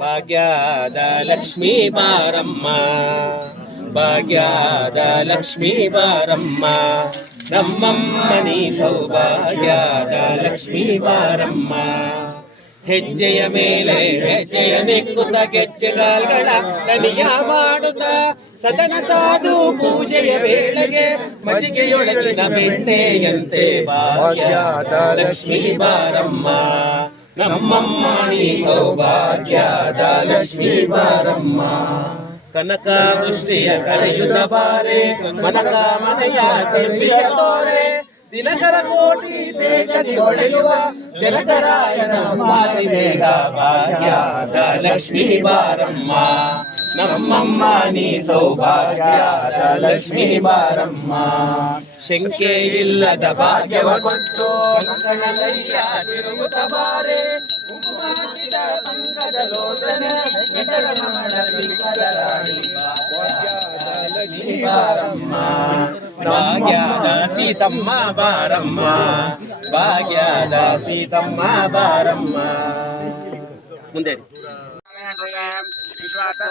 భాగ్యాద లక్ష్మీ బారమ్మ భాగ్యాద లక్ష్మీ బారమ్మ ನಮ್ಮಮ್ಮನಿ ಸೌಭಾಗ್ಯದ ಲಕ್ಷ್ಮೀ ಬಾರಮ್ಮ. ಹೆಜ್ಜೆಯ ಮೇಲೆ ಹೆಜ್ಜೆಯ ನೆಕ್ಕುತ್ತ ಗೆಜ್ಜೆಗಾಲ್ಗಳ ದನಿಯ ಮಾಡುತ್ತ ಸದನ ಸಾಧು ಪೂಜೆಯ ವೇಳೆಗೆ ಮಜಿಗೆಯೊಳಗಿನ ಬೆಣ್ಣೆಯಂತೆ ಭಾಗ್ಯದ ಲಕ್ಷ್ಮೀ ಬಾರಮ್ಮ. ನಮ್ಮಮ್ಮನಿ ಸೌಭಾಗ್ಯದ ಲಕ್ಷ್ಮೀ ಬಾರಮ್ಮ. ಕನಕ ದೃಷ್ಟಿಯ ಕರೆಯುದ ಬಾರೆ ಮನಕ ಮನೆಯ ಸಿದ್ಧಿಯ ತೋರೆ, ದಿನಕರ ಕೋಟಿ ತೇಜದಿ ಹೊಳೆಯುವ ಜನಕರಾಯನ ಮಾರಿ ಬೇಗ ಭಾಗ್ಯದ ಲಕ್ಷ್ಮೀ ಬಾರಮ್ಮ. ನಮ್ಮಮ್ಮ, ನೀ ಸೌಭಾಗ್ಯದ ಲಕ್ಷ್ಮೀ ಬಾರಮ್ಮ. ಶಂಕೆ ಇಲ್ಲದ ಭಾಗ್ಯವ ಕೊಟ್ಟು ಬಾರೆ భాగ్యాద సీతమ్మ బారమ్మ భాగ్యాద సీతమ్మ బారమ్మ ముందే విశ్వాసం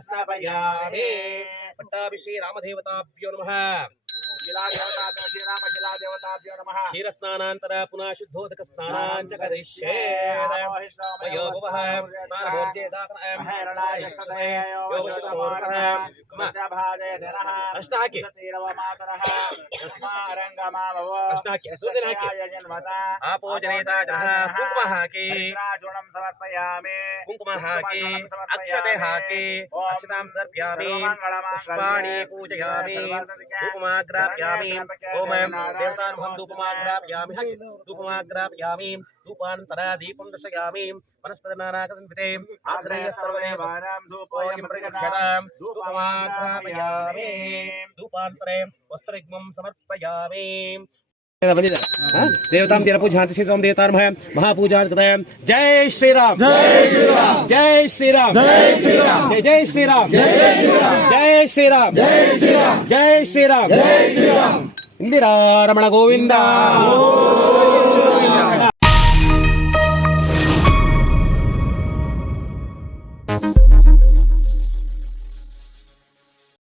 स्नापयामि पट्टाभिषेक रामदेवताभ्यो नमः। क्षीरस्नानान्तर पुनः शुद्धोदक स्नानाञ्च करिष्ये। वयोभवः अष्टाके। अष्टाके। सूर्यनाके आपो जनेता जनः। कुङ्कुमः समर्पयामि। कुङ्कुमः हाकि अक्षते सर्पयामि पुष्पाणि पूजयामि धूपमाग्रापयामि ओम देवतानुभं धूपमाग्रापयामि धूपमाग्रापयामि धूपान्तरा दीपं दर्शयामि वनस्पतिनानाकसंविते आग्रह्य सर्वदेवानां धूपोऽयं प्रतिगृह्यतां धूपमाग्रापयामि। धूपान्तरे वस्त्रयुग्मं समर्पयामि देवतां तेरा पूजा जय महापूजा कृतय जय श्री राम जय श्री राम जय श्री राम जय श्री राम जय श्री राम जय श्री राम जय श्रीराम जय श्रीराम जय श्री राम इंदिरा रमण गोविंदा